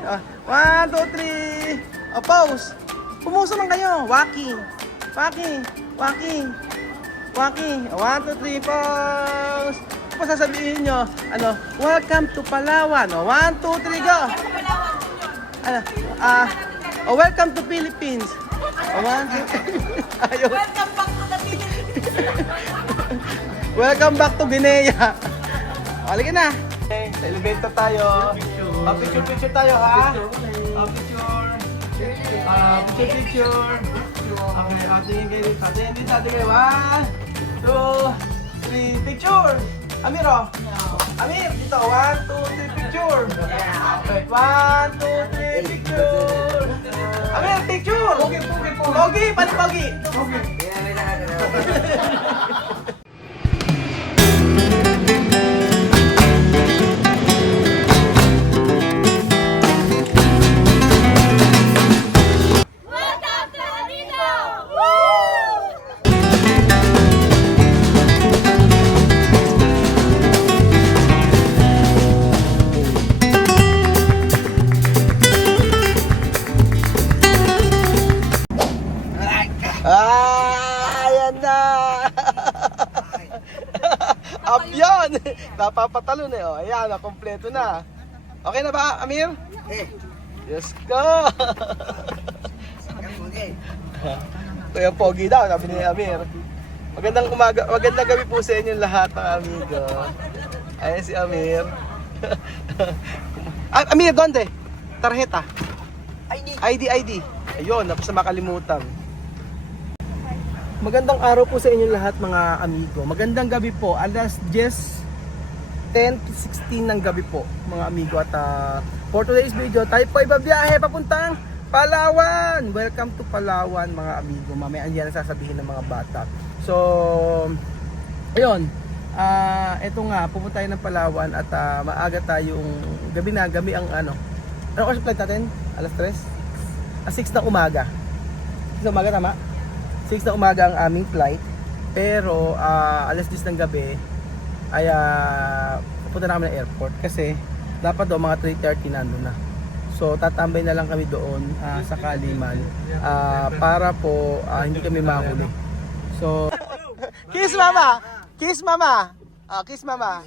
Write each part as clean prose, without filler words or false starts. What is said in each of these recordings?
One, two, three. Pause. Pumuso lang kayo. Walking. Walking. Walking. Walking. One, two, three, pause. Ano sasabihin nyo? Welcome to Palawan. One, two, three, go. Welcome to Philippines. One, two, three. Ayun. Welcome back to the Philippines. Welcome back to Guinea. Halika na. Okay, sa elevator tayo. Picture tayo ha. Picture. Okay, ating kayo. 1, 2, 3, picture. Amir, oh. Amir, dito. 1, 2, 3, picture. Okay, 1, 2, 3, picture. Amir, picture. Pogi, paano pogi? Welcome to Anito! Woo! Ayan na! Up yun! Napapatalon eh. Ayan, kompleto na. Okay na ba, Amir? Yes, go! Kuya Pogi daw, sabi ni Amir. Magandang umaga, magandang gabi po sa inyong lahat, mga amigo. Ayan si Amir. Amir, donde? Tarjeta. ID. Ayun, napos na makalimutan. Magandang araw po sa inyong lahat, mga amigo. Magandang gabi po. Alas 10 to 16 ng gabi po, mga amigo. At for today's video, tayo po ibabiyahe papuntang Palawan. Welcome to Palawan, mga amigo. Mamaya yan ang sasabihin ng mga bata. So, ayun. Eto nga, pupunta tayo ng Palawan at maaga tayong gabi ang ano. Anong oras flight natin? Alas 3? 6 na umaga. 6 na umaga, tama? 6 na umaga ang aming flight. Pero alas 10 ng gabi ay pupunta na kami ng airport kasi dapat daw mga 3:30 nandun na. So tatambay na lang kami doon sa Kaliman para po hindi kami mahuli. So kiss mama! Kiss mama! Kiss mama!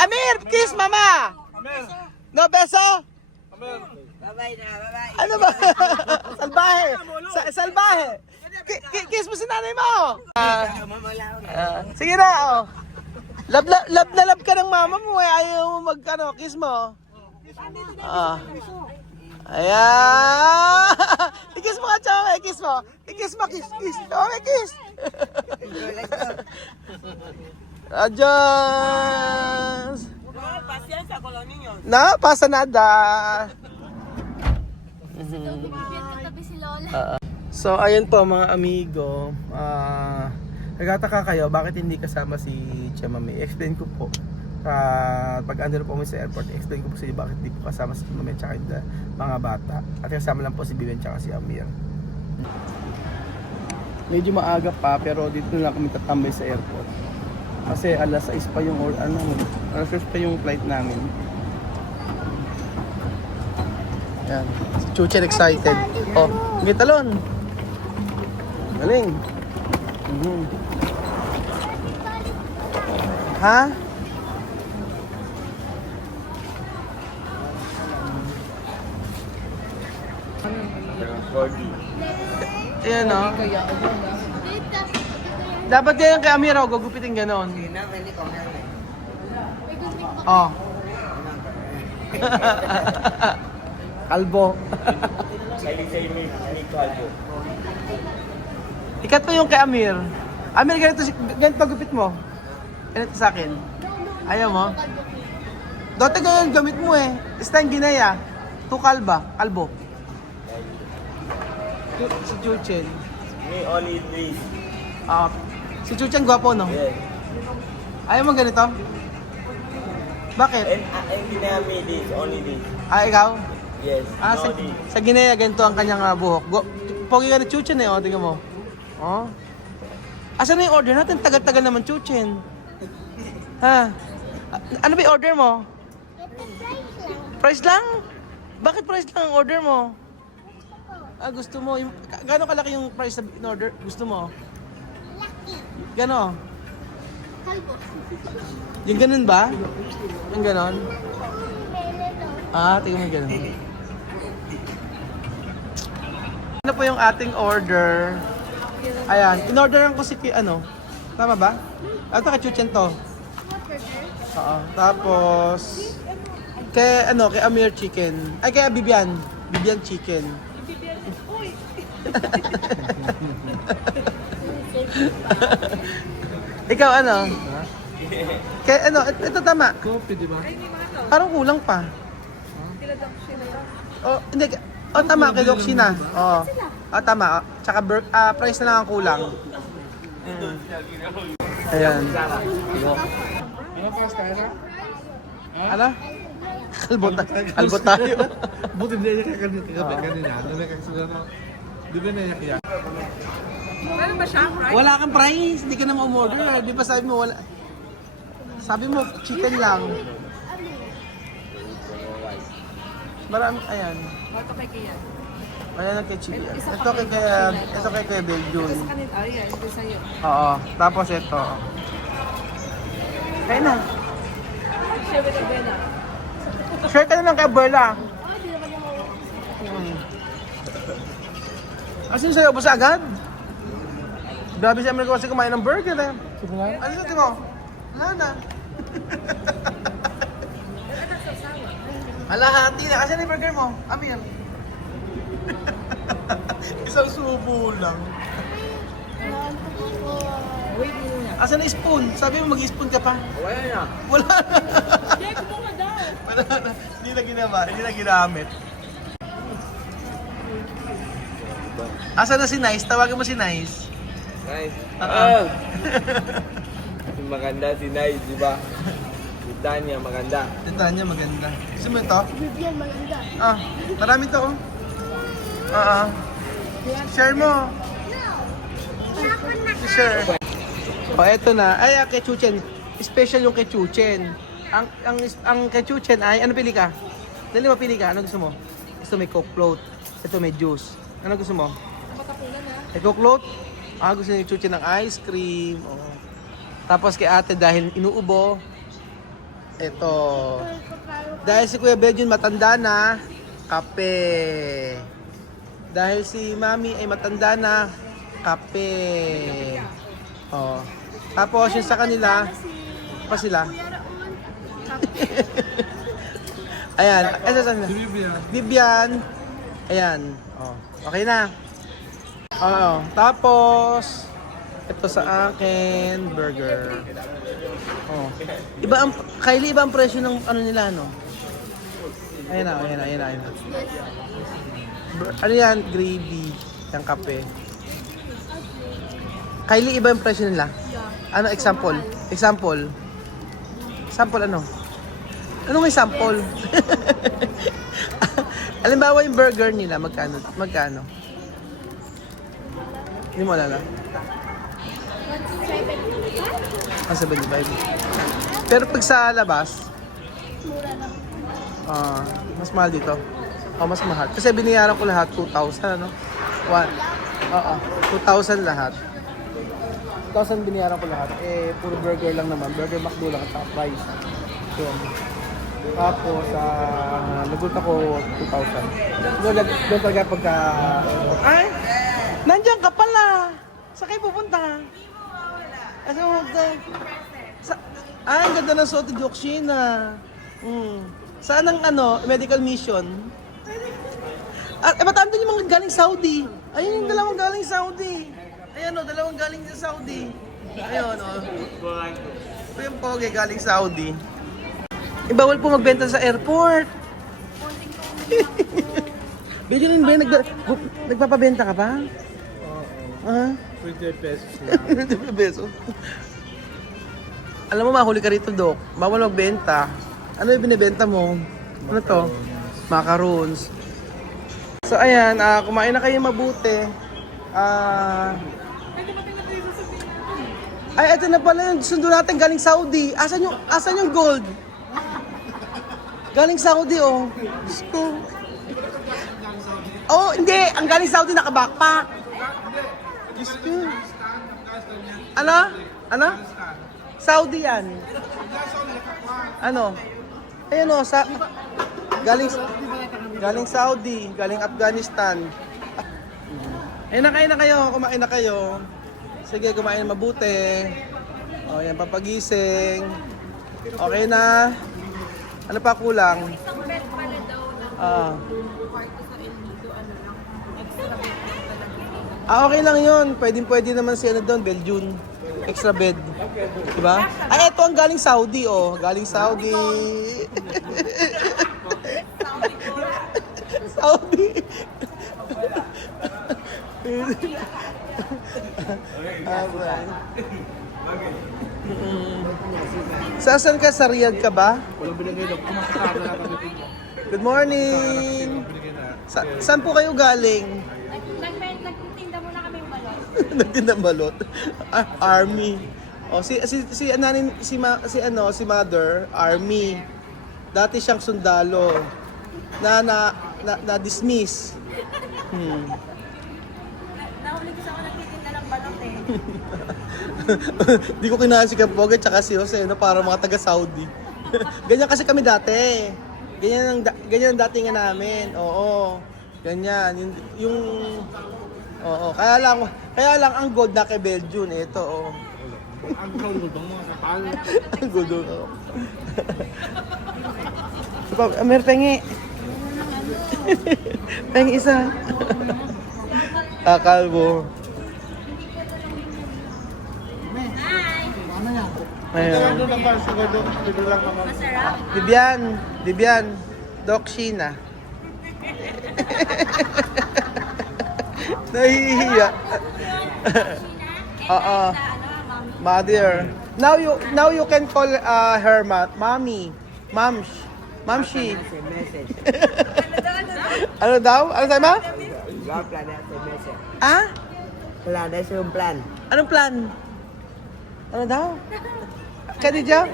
Amir! Kiss mama! No beso? Bye-bye na, bye-bye. Ano ba? Salbahe! Salbahe! Kiss mo si nanay mo! Sige na, oh. Love na love ka ng mama mo, ayaw mo kiss mo. Ayan! I-kiss mo ka, Chome, kiss mo. I-kiss mo, kiss. Chome, kiss! Adios! Paciencia con los niños. No, pasa nada. Katabi si Lola. So ayun po mga amigo, nagtataka kayo bakit hindi kasama si Chamame. Explain ko po. Pag andun po kami sa airport, explain ko po sa inyo bakit hindi po kasama si Chamame at mga bata. At kasama lang po si Biben at si Amir. Medyo maaga pa pero dito lang kami tatambay sa airport. Kasi alas 6 pa yung alas 6 pa yung flight namin. Yan. Si Chuchen excited. Oh, may talon. Galing. Ha? Ayan o. Dapat ganyan kay Amira, gugupitin ganon. Oh. Kalbo. Ikat mo yung kay Amir. Amir, ganito gupit mo. Ganito sa akin. Ayaw mo? Dati ganyan gamit mo eh. Stan Ginea. Tukal ba? Kalbo. Si Chuchen. Me only this. Si Chuchen gwapo, no? Yes. Ayaw mo ganito? Bakit? And me this, only this. Ikaw? Yes. Sa Ginea, ganito ang kanyang buhok. Pogi ka na Chuchen eh, tingnan mo. Oh. Asan na yung order natin? Tagal-tagal naman Chuchen. Ha? Ano ba yung order mo? Price lang? Bakit price lang ang order mo? Gusto mo. Gano'ng kalaki yung price na in-order? Gusto mo? Gano'n? Yung ganun ba? Yung ganon? Tingnan mo yung ganon. Ano po yung ating order? Ayan, in-orderan ko si ano? Tama ba? Ito kay Chuchen to. Oo. Tapos kay kay Amir chicken. Ay kay Bibian. Bibian chicken. Ikaw ano? Kay ito tama. Coffee, di ba? Parang kulang pa. Oh, hindi. Oh, tama kay Doxina. Oo. Tama. Tsaka price na lang ang kulang. Ayan. Pinapas tayo na? Ano? Kalbo tayo. Buti hindi niya kanina. Ano na kagsugano? Di ba naiyak yan? Wala kang price. Hindi ka na ma-order. Di ba sabi mo wala? Sabi mo chicken lang. Marami, ayan. Ito kay Kian. Ayan kay chicken. Ito kay Beljun. Sa kanila, ayan, ito sa'yo. Oo. Tapos ito. Kaya na. Share with the Bella. Share ka na lang kay Bella. Asin sa'yo, ubos agad? Grabe si America kasi kumain ng burger eh. Ano sa mo? Wala na. Alahati na. Asan yung burger mo? Amir. Isang subo lang. Wait muna. Asan na spoon? Sabi mo mag-spoon ka pa? Wala na. Wala na. Jay, kumuha daw. Wala na. Hindi na ginamit. Asan na si Nice? Tawagan mo si Nice. Nice. Oo. Maganda si Nice, di ba? Si Tanya, maganda. Ito niya maganda. Gusto mo ito? Bibigyan maganda. Marami to oh. Share mo. Share. Eto na. Ay, kay Chuchen. Special yung kay Chuchen. Ang kay Chuchen ay, ano pili ka? Dali mapili ka. Ano gusto mo? Gusto may Coke float. Ito may juice. Ano gusto mo? Matapulan na. May Coke float? Gusto ni Chuchen ng ice cream. Oh. Tapos kay ate dahil inuubo. Ito. Dahil si Kuya Beljun matanda na, kape. Dahil si Mami ay matanda na, kape. Oh. Tapos yung sa kanila, pa sila. Ayan, ito sa kanila. Vivian. Ayan. Oh. Okay na. Oo. Tapos ito sa akin, burger. Oh. Kylie, iba ang presyo ng ano nila, no? Ayan na. Ano yan? Gravy. Yung kape. Kylie, iba yung presyo nila? Ano, example? Example ano? Anong example? Halimbawa yung burger nila, magkano? Hindi mo alala? 175. Pero pag sa labas, mas mahal dito. Mas mahal. Kasi binayaran ko lahat 2,000, ano? 2,000 lahat. 2,000 binayaran ko lahat. Puro burger lang naman. Burger McDo lang at saka fries. Yun. Tapos, nagulat ako 2,000. Doon talaga pagka... Ay! Nandiyan ka pala! Saan kayo pupunta? Asa mo ang ganda ng Soto Dioxina. Saan ang medical mission? Ba't andun yung mga galing Saudi? Ayun yung dalawang galing Saudi. Ayan dalawang galing sa Saudi. Ayun Ito yung poge galing Saudi. Bawal po magbenta sa airport. Medyo nun ba nagpapabenta ka pa? Oo. 20 pesos lang. 20 pesos. Alam mo, mahuli ka rito, Dok. Bawal magbenta. Ano yung binibenta mo? Ano to? Macaroons. So, ayan. Kumain na kayo mabuti. Ay, ito na pala yung sundo natin galing Saudi. Asan yung gold? Galing Saudi, oh. Diyos ko. Oh, hindi. Ang galing Saudi naka-backpack. Diyos ko. Ano? Ano? Saudi yan. Ano? Ayun, oh. Galing Saudi. Galing Afghanistan. Ayun na kayo. Kumain na kayo. Sige, kumain mabuti. O, yan, papagising. Okay na. Ano pa kulang? Isang bed pala daw ng kwarto sa El Nido, ano lang, extra bed na talaga. Okay lang yun. Pwede naman si ano doon, Belgium. Extra bed. Diba? Ay, ito ang galing Saudi, oh. Galing Saudi. Saudi. Saan ka? Sa Riyadh ka ba? Walang binigay daw. Kumakasama na kami dito. Good morning! Binigay na. Saan po kayo galing? Nagtitinda muna kami balot. Nagtindang balot. Army. Oh, si mother, army. Dati siyang sundalo. Na dismiss. Nahuli ko sa ako nagtitinda ng balot eh. Di ko kinaya si Kapoga tsaka si Jose, no, para mga taga-Saudi. Ganyan kasi kami dati. Ganyan ang datingan namin. Oo. Ganyan. Oo. Kaya lang ang gold na kay Belgium. Ito, oh. Ang gulong mo. Napalo. Ang gold, oh. Amer, pengi. Pengi isa. Kakalbo. Ayun. Doon ang basa ko doon. Dito lang naman. Masarap. Bibian, Doc Sheena. Nahihiya. Oo. Mother. Now you can call her mommy. Mamshi. Ano daw? Ano sabi mo? Ah? Wala na siyang plan. Anong plan? Ano daw? Kadidja?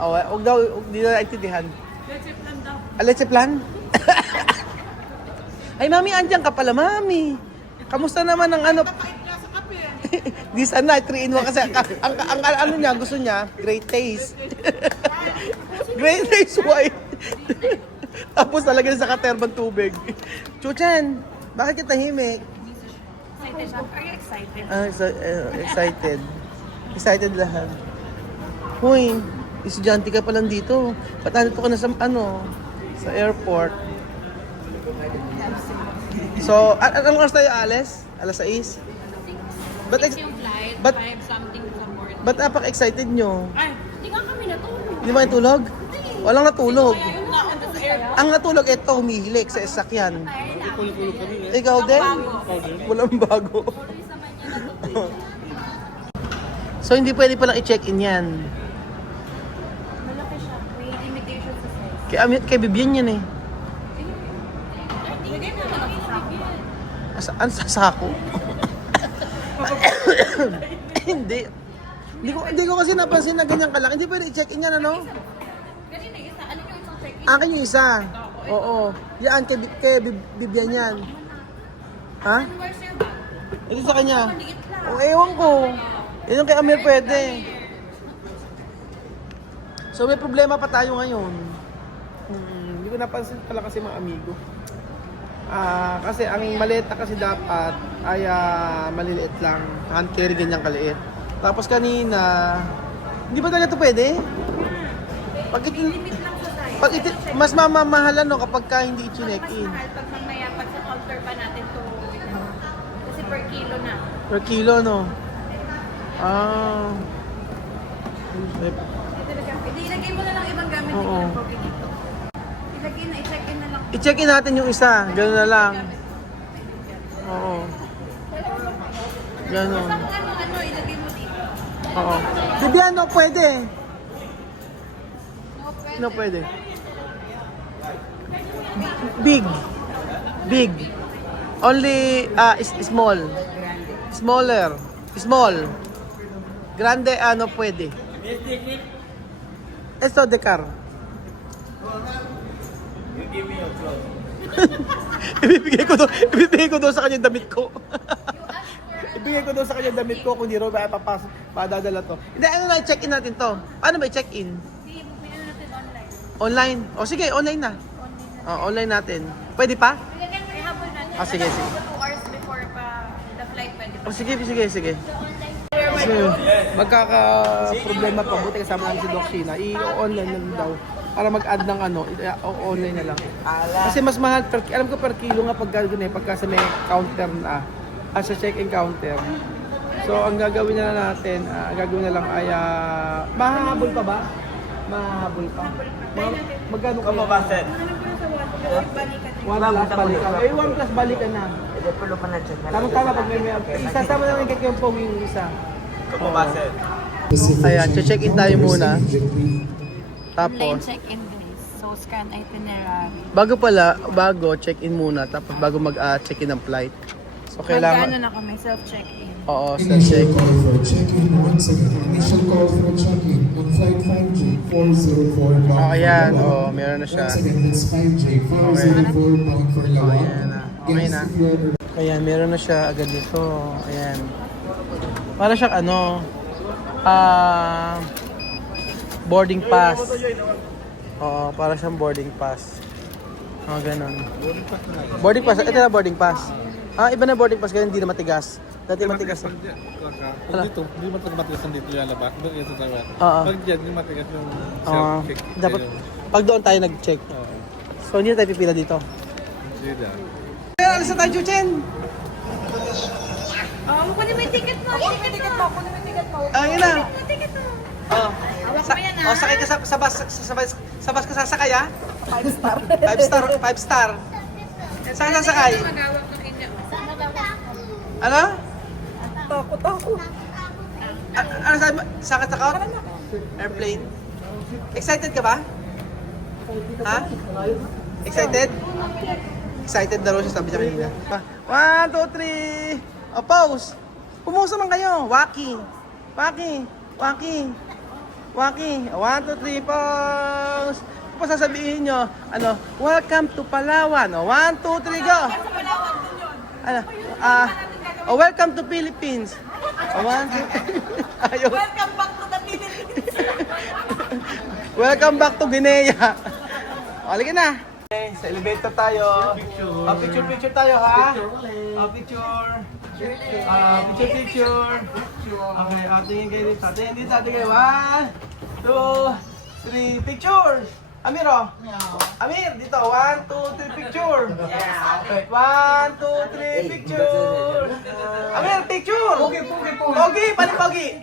Oh, huwag daw, hindi na naintindihan. Let's plan. Ay, mami, andyan ka pala, mami. Kamusta naman ang ano? Di sana, 3-in-1 kasi ang ano niya, gusto niya, great taste. Great taste white. Tapos talaga sa katerbang tubig. Chuchen, bakit kita himik? Excited siya. Are you excited? Excited. Excited lahat. Hoy, estudyante ka pa lang dito. Ba't nandito ka na sa airport? So, anong oras tayo, Ales? Alas 6? Yung flight, But- 5 something sa morning. Ba't napak-excited nyo? Ay, hindi nga kami natulog. Hindi ba kayo tulog? Walang natulog. Kaya yung naunta sa airport. Ang natulog, ito, humihilik sa sasakyan. Kulong-kulong kami. Ikaw din? Walang bago. So, hindi pwede palang i-check-in yan. Malaki siya. May limitation sa size. Kay Bibian yan eh. Hindi na lang sa sako. Ang sasako. Hindi. Hindi ko kasi napansin na ganyan kalaki. Hindi pwede i-check-in yan, ano? Ganun na isa. Ano yung isang check-in? Akin yung isa. Oo. Yan, kay Bibian yan. Ha? Where's your bag? Ito sa kanya. Maliit lang. O, ewan ko. Yan yung kay Amir pwede. So, may problema pa tayo ngayon. Hindi ko napansin pala kasi mga amigo. Kasi ang maliit na kasi dapat ay maliliit lang. Hand carry ganyan kaliit. Tapos kanina, hindi ba talaga ito pwede? Limit lang sa size. Mas mamamahalan no kapag ka hindi Mas i-check-in. mahal pag mamaya, pag sa counter pa natin to. Kasi per kilo na. Per kilo, no? Ah. Hindi, ilagay mo na lang ibang gamit. Oo. Ilagay na, i-check-in na lang. I-check-in natin yung isa. Ganun na lang. Oo. Ganun. Basta kung ano, ilagay mo dito. Oo. Bibian, no, pwede. No, pwede. Big. Big. Only small. Smaller. Small. Grande, ano, pwede. Esto de car. You give me your clothes. ibibigay ko daw sa kanya yung damit ko. Ibigay ko daw sa kanya yung damit ko kung di ro ba papasok, padadala to. Hindi, ano na, check-in natin to. Paano ba i-check-in? Hindi, may ano natin online. Online? O sige, online na. Online natin. Pwede pa? May habol natin. Sige, sige. 2 hours before pa the flight pwede pa. O sige. So, magkaka-problema pa. Buti kasama namin si Doc Sheena. I-online na lang daw. Para mag-add ng ano, online na lang. Kasi mas mahal, alam ko per kilo nga pag gano'n pagka sa may counter na, sa check-in counter. So, ang gagawin na natin, lang ay, mahahabol pa ba? Mahahabol pa. Magkano Come kaya? on, Basen. One plus balikan. One plus balikan na. Ito pulo pa na check. Tama-tama pag may isasama namin kay Kempong yung isa. Come on, Basen. Ayan, check-in tayo muna. Plane Tapos, check-in guys. So, scan itinerary. bago check-in muna. Tapos bago mag-check-in ng flight. So, Magkano kailangan, na kami, self-check-in. oo, Initial check-in. call for check-in once again. Initial call for check-in on flight 5G 404 bound for Ayan, Lawan. meron na siya. Once again, this 5G 404 bound for Lawan. Ayan na. Okay na. Guests, if you are Ayan, meron na siya agad dito. Ayan. Para siyang boarding pass. Oo, para siyang boarding pass. Ganon. Boarding pass. Ito na boarding pass. Iba na boarding pass, kaya hindi na matigas. Dati matigas. Pag dito, hindi matigas dito lalabas. Doon yung sa Taiwan. Oo. Pag dyan, hindi matigas yung Oo. Dapat, pag doon tayo nag-check. So, hindi na tayo pipila dito. Sige lang. Alis na tayo, Chuchen! Kunin mo yung ticket mo. Kunin mo yung ticket mo. Kunin mo yung ticket mo. Ayun na. Kunin mo yung ticket mo. Hawak mo yan, ha? Sakay ka sa bus ka sasakay, ha? 5 star. 5 star. Saan sasakay? Magawak ng inyo. Ano? Takot ako. Ano sabi mo? Sakit takot? Airplane. Excited ka ba? Ha? Excited? Excited na raw siya, sabi niya kanina. 1, 2, 3. Pause. Pumuse naman kayo. Walking. 1, 2, 3, pause. Tapos sasabihin nyo, welcome to Palawan. 1, 2, 3, go. Welcome to Philippines. 1, 2, ayaw. Welcome back to the Philippines. Welcome back to Guinea. Halika na. Okay, sa elevator tayo. Picture tayo, ha? Picture. Picture. Okay, tingin kayo dito. Tingin dito, tingin kayo. 1, 2, 3, picture. Amir, Amir, dito. 1, 2, 3, picture. Okay, 1, 2, 3, picture. Amir, picture. Pogi, paling pogi.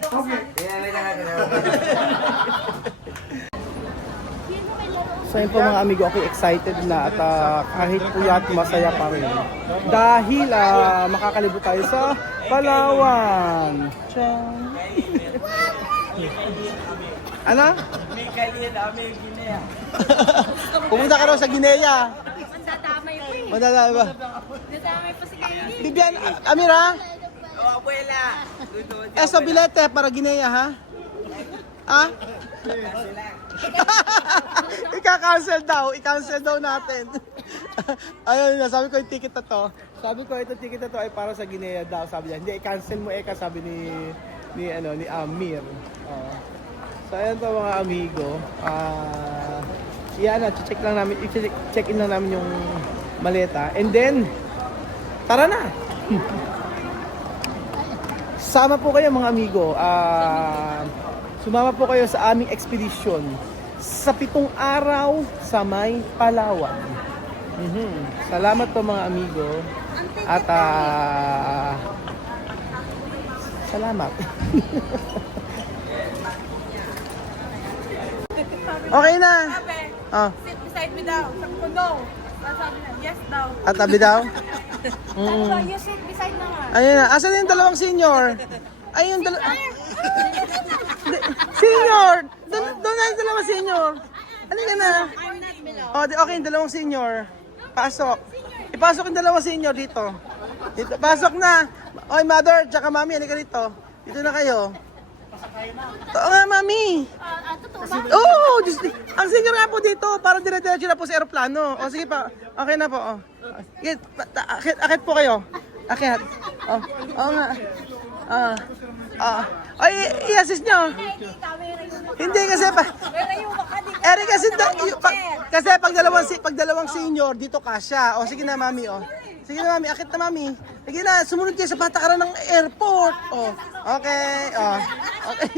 So yun po mga amigo, ako excited na at kahit puyat masaya pa rin. Dahil makakalibot tayo sa Palawan. Ciao! Ano? Pumunta ka raw sa Guinea. Mandadamay pa eh. Madala ba? Nadamay pa si Kaili. Bibian, Amira? Eso bilete para Guinea, ha? Ha? I-cancel daw natin. Ayun na, sabi ko yung ticket na to. Sabi ko itong ticket na to ay para sa Guinea daw. Sabi niya, hindi, i-cancel mo Eka, sabi ni Amir. So ayun to mga amigo. Yan na, check in lang namin yung maleta. And then, tara na! Sama po kayo mga amigo. Sumama po kayo sa aming expedition sa 7 araw sa may Palawan. Salamat po mga amigo. At salamat. Okay na. Sit beside me daw. Sabi ko, no. Sabi na, yes daw. At tabi daw. Sabi ko, you sit beside na nga. Ayun na. Asan yung dalawang senior? Ayun, senior! Doon na yung dalawang senior. Halika na. Okay, yung dalawang senior. Pasok. Ipasok yung dalawang senior dito. Pasok na. Oy, mother, tsaka mami, halika dito. Dito na kayo. Oo nga, mami. Oo, Diyos, ang singer nga po dito, parang dire-diretso na po sa aeroplano. O sige pa, okay na po. Oh. Sige, akit po kayo. Akit. Oh, oo nga. Ay, i-assist nyo. Hindi kasi pa. Kasi pag dalawang senior dito kasya. O sige na, mami. O. Sige na, mami. Akit na, mami. Sige na, sumunod kayo sa patakaran ng airport. O. Okay. O. Okay.